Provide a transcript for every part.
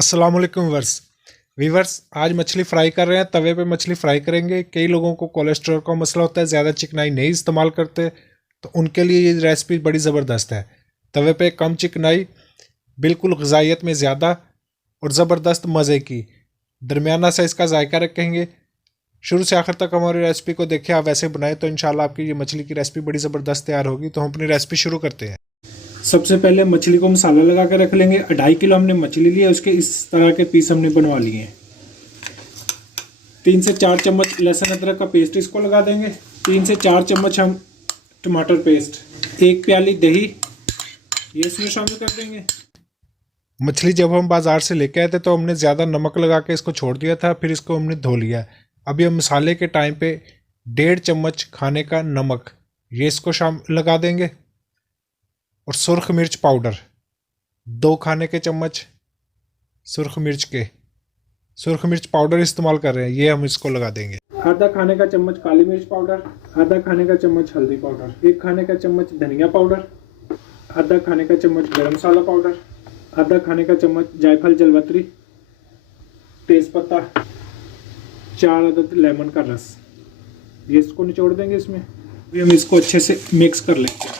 अस्सलाम वालेकुम वीवर्स। आज मछली फ्राई कर रहे हैं, तवे पे मछली फ्राई करेंगे। कई लोगों को कोलेस्ट्रॉल का मसला होता है, ज़्यादा चिकनाई नहीं इस्तेमाल करते, तो उनके लिए ये रेसिपी बड़ी ज़बरदस्त है। तवे पे कम चिकनाई, बिल्कुल ग़िज़ाइयत में ज़्यादा और ज़बरदस्त मज़े की, दरमियाना सा इसका जायका रखेंगे। शुरू से आखिर तक हमारी रेसिपी को देखें, आप वैसे बनाएं तो इंशाल्लाह आपकी ये मछली की रेसिपी बड़ी ज़बरदस्त तैयार होगी। तो हम अपनी रेसिपी शुरू करते हैं। सबसे पहले मछली को मसाला लगा के रख लेंगे। 2.5 किलो हमने मछली ली है, उसके इस तरह के पीस हमने बनवा लिए हैं। 3 से 4 चम्मच लहसुन अदरक का पेस्ट इसको लगा देंगे। 3 से 4 चम्मच हम टमाटर पेस्ट, 1 प्याली दही ये इसमें शामिल कर देंगे। मछली जब हम बाज़ार से लेके आए थे तो हमने ज़्यादा नमक लगा के इसको छोड़ दिया था, फिर इसको हमने धो लिया। अब ये मसाले के टाइम पे 1.5 चम्मच खाने का नमक ये इसको लगा देंगे। और सुर्ख मिर्च पाउडर 2 खाने के चम्मच सुर्ख मिर्च पाउडर इस्तेमाल कर रहे हैं, ये हम इसको लगा देंगे। आधा खाने का चम्मच काली मिर्च पाउडर, आधा खाने का चम्मच हल्दी पाउडर, 1 खाने का चम्मच धनिया पाउडर, आधा खाने का चम्मच गरम मसाला पाउडर, आधा खाने का चम्मच जायफल जलवत्री, तेज़पत्ता, 4 अदद लेमन का रस ये इसको निचोड़ देंगे इसमें। अभी हम इसको अच्छे से मिक्स कर लेते हैं।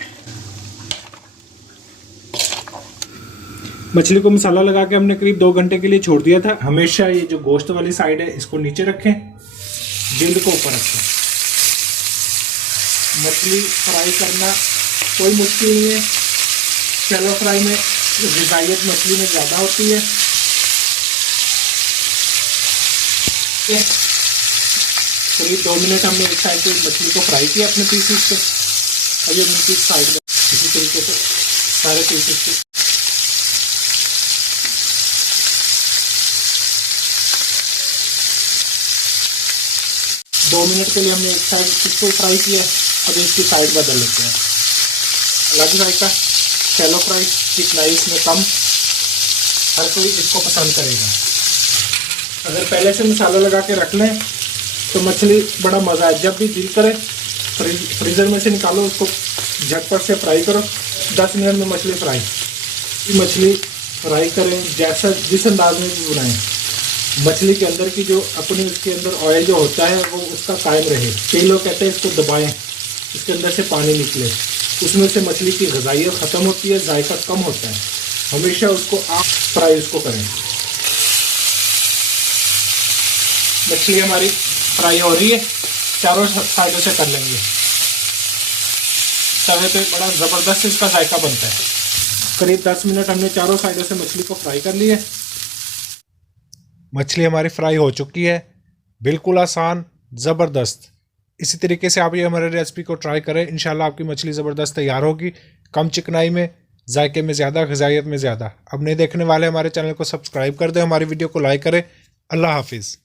मछली को मसाला लगा के हमने करीब 2 घंटे के लिए छोड़ दिया था। हमेशा ये जो गोश्त वाली साइड है इसको नीचे रखें, जिल्द को ऊपर रखें। मछली फ्राई करना कोई मुश्किल नहीं है। शैलो फ्राई में ग़िज़ाइयत मछली में ज़्यादा होती है। करीब 2 मिनट हमने एक साइड से मछली को फ्राई किया अपने पीसेस पे। अभी हम इनकी साइड में इसी तरीके से सारे पीसेस पे 2 मिनट के लिए हमने एक साइड इसको फ्राई किया। अभी इसकी साइड बदल लेते हैं। अलग साइड का शैलो फ्राई, चिकनाई इसमें कम, हर कोई इसको पसंद करेगा। अगर पहले से मसाला लगा के रख लें तो मछली बड़ा मज़ा है। जब भी दिल करे फ्रीज़र में से निकालो, उसको झटपट से फ्राई करो। 10 मिनट में मछली फ्राई करें, जैसा जिस अंदाज में भी बनाएं। मछली के अंदर की जो अपनी उसके अंदर ऑयल जो होता है वो उसका कायम रहे। कई लोग कहते हैं इसको दबाएं, इसके अंदर से पानी निकले, उसमें से मछली की ग़िज़ाइयत ख़त्म होती है, जायका कम होता है। हमेशा उसको आप फ्राई उसको करें। मछली हमारी फ्राई हो रही है, चारों साइडों से कर लेंगे। तवे पे बड़ा ज़बरदस्त इसका जायका बनता है। करीब 10 मिनट हमने चारों साइडों से मछली को फ्राई कर लिया है। मछली हमारी फ्राई हो चुकी है, बिल्कुल आसान, ज़बरदस्त। इसी तरीके से आप ये हमारे रेसिपी को ट्राई करें, इंशाल्लाह आपकी मछली ज़बरदस्त तैयार होगी। कम चिकनाई में, जायके में ज़्यादा, ग़िज़ाइयत में ज़्यादा। अब नहीं देखने वाले हमारे चैनल को सब्सक्राइब कर दें, हमारी वीडियो को लाइक करें। अल्लाह हाफिज़।